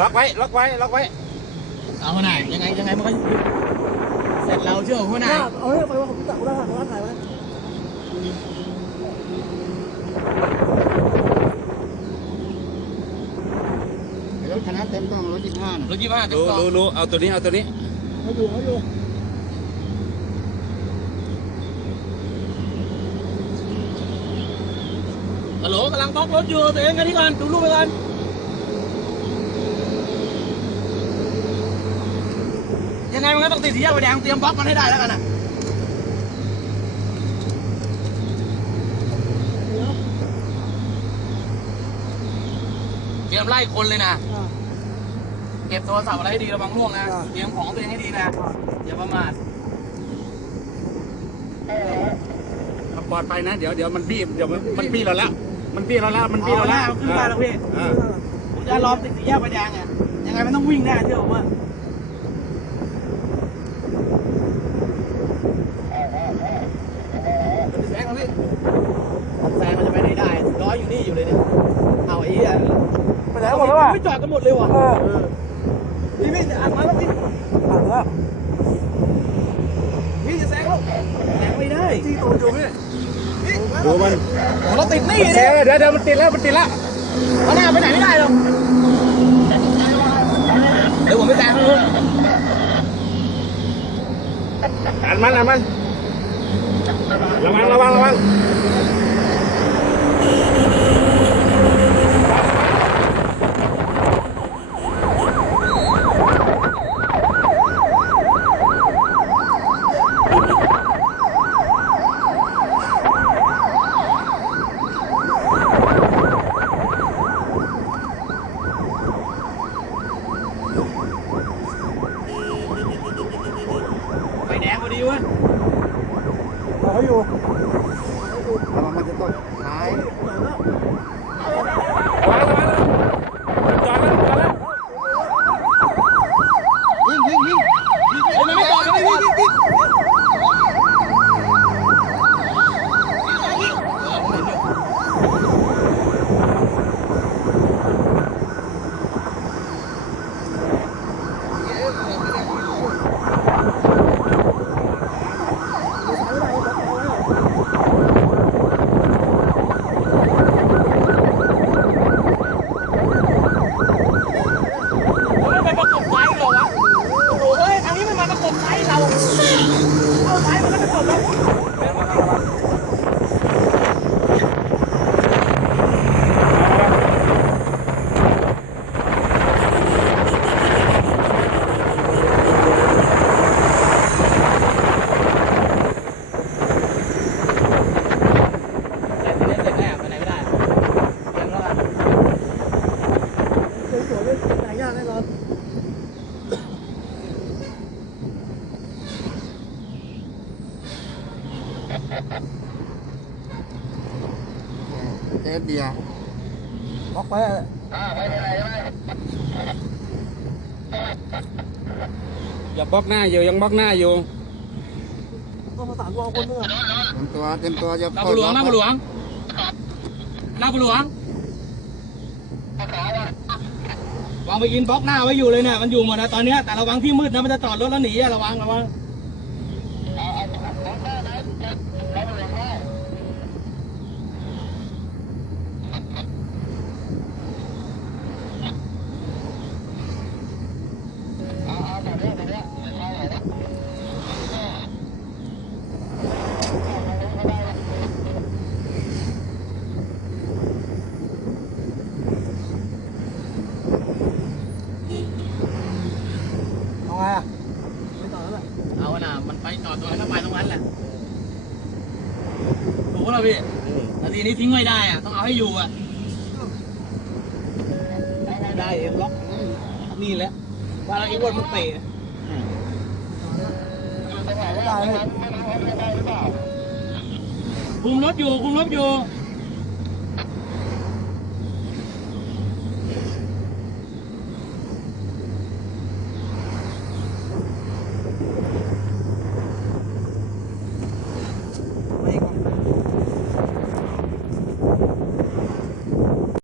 ล็อกไว้ ล็อกไว้ ล็อกไว้ เอาหัวหน้ายังไงยังไงมันก็เสร็จเราเชื่อหัวหน้าเอาให้ไปว่าผมตักได้หันร้านไหนไว้รถคณะเต็มต้องรถยี่ห้าน่ะรถยี่ห้าเต็มรู้กล่องรู้รู้เอาตัวนี้ เอาตัวนี้เขาอยู่เขาอยู่ฮัลโหลกำลังบล็อกรถอยู่ตัวเองกันที่ก่อนดูรูปไปก่อนยัง ไงมันก็ต้องติดสีแยกไฟแดงเตรียมบล็อกมันให้ได้แล้วกันนะเตรียมไล่คนเลยนะอ่าเก็บโทรศัพท์อะไรให้ดีระวังล่วงนะอ่าเตรียมของตัวเองให้ดีนะ อย่าประมาทปลอดภัยนะ เดี๋ยวเดี๋ยวมันบี้เดี๋ยวมันมันบี้เราแล้ว มันบี้เราแล้วมันบี้เราแล้วเอาหน้ามันขึ้นมาแล้วพี่เออผมจะรอติดสีแยกไฟแดงไงยังไงมันต้องวิ่งแน่เชื่อผมว่าแซงมาพี่แซงมันจะไปไหนได้ร้อยอยู่นี่อยู่เลยเนี่ย เอาไอ้เหี้ย ไปไหน หมดแล้ววะไม่จอดกันหมดเลยว่ะเออ พี่พี่อัดมาแล้วพี่หันแล้วพี่จะแซงแล้วแซงไม่ได้ที่ตูนอยู่พี่ดูมันโอ้เราติดนี่โอเคเนี่ยเดี๋ยวเดี๋ยวมันติดแล้วมันติดแล้วเอาหน้าไปไหนไม่ได้หรอกเดี๋ยวผมไปแซงให้อันมันอันมันระวังระวังระวัง เจ๊เบียร์ล็อกไว้อย่าบล็อกหน้าอยู่ยังบล็อกหน้าอยู่ต้องประสานกูเอาคนนึงอะเต็มตัวเต็มตัวจะหน้าบุหลวงหน้าบุหลวงหน้าบุหลวงวางไปอินบล็อกหน้าไว้อยู่เลยเนี่ยมันอยู่หมดนะตอนเนี้ยแต่ระวังที่มืดนะมันจะจอดรถแล้วหนีอะระวังระวังเอาไงอะไม่ต่อแล้วแหละ เอาน่ะมันไปจอ ดตรงไหนก็ไปตรงนั้นแหละถูกแล้วพี่นาทีนี้ทิ้งไม่ได้อะต้องเอาให้อยู่อะได้เอ็มล็อกนี่แหละว่าเราไอ้วนมันเตะไม่ได้เลยคุมรถอยู่คุมรถอยู่